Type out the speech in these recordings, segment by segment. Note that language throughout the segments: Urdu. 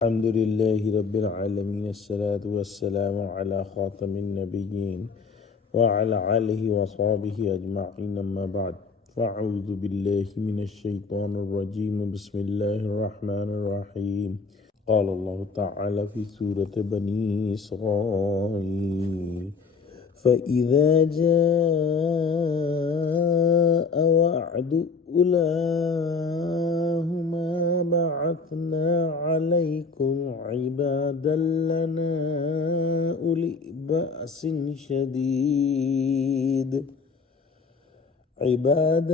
الحمد لله رب العالمين، الصلاة والسلام على خاتم النبيين وعلى آله وصحبه أجمعين، أما بعد فأعوذ بالله من الشيطان الرجيم. بسم الله الرحمن الرحيم. قال الله تعالى في سورة بني إسرائيل: فإذا جاء وعد أولاهما بعثنا عليكم عبادا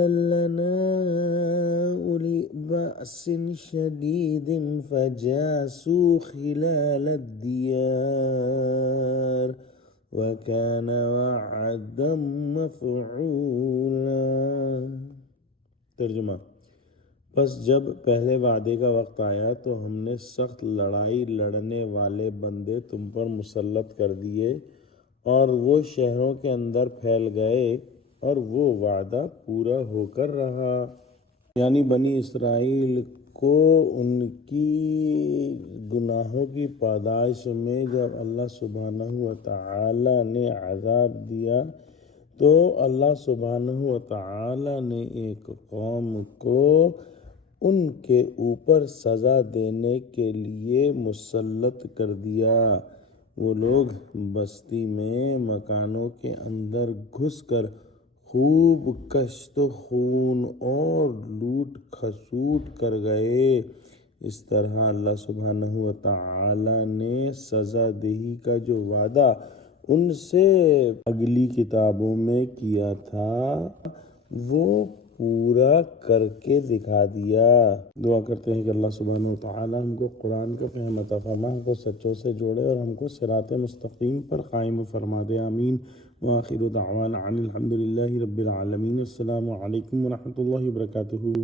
لنا أولي بأس شديد فجاسوا خلال الديار وكان وعدا مفعولا۔ ترجمہ: بس جب پہلے وعدے کا وقت آیا تو ہم نے سخت لڑائی لڑنے والے بندے تم پر مسلط کر دیے اور وہ شہروں کے اندر پھیل گئے اور وہ وعدہ پورا ہو کر رہا۔ یعنی بنی اسرائیل کو ان کی گناہوں کی پاداش میں جب اللہ سبحانہ و تعالی نے عذاب دیا تو اللہ سبحانہ و تعالی نے ایک قوم کو ان کے اوپر سزا دینے کے لیے مسلط کر دیا۔ وہ لوگ بستی میں مکانوں کے اندر گھس کر خوب کشت و خون اور لوٹ کھسوٹ کر گئے۔ اس طرح اللہ سبحانہ و تعالی نے سزا دہی کا جو وعدہ ان سے اگلی کتابوں میں کیا تھا وہ پورا کر کے دکھا دیا۔ دعا کرتے ہیں کہ اللہ سبحانہ و تعالی ہم کو قرآن کا فہم عطا فرما، ہم کو سچوں سے جوڑے اور ہم کو صراط مستقیم پر قائم فرما دے، آمین۔ وآخر دعوانا عن الحمد للہ رب العالمین۔ السلام علیکم ورحمۃ اللہ وبرکاتہ۔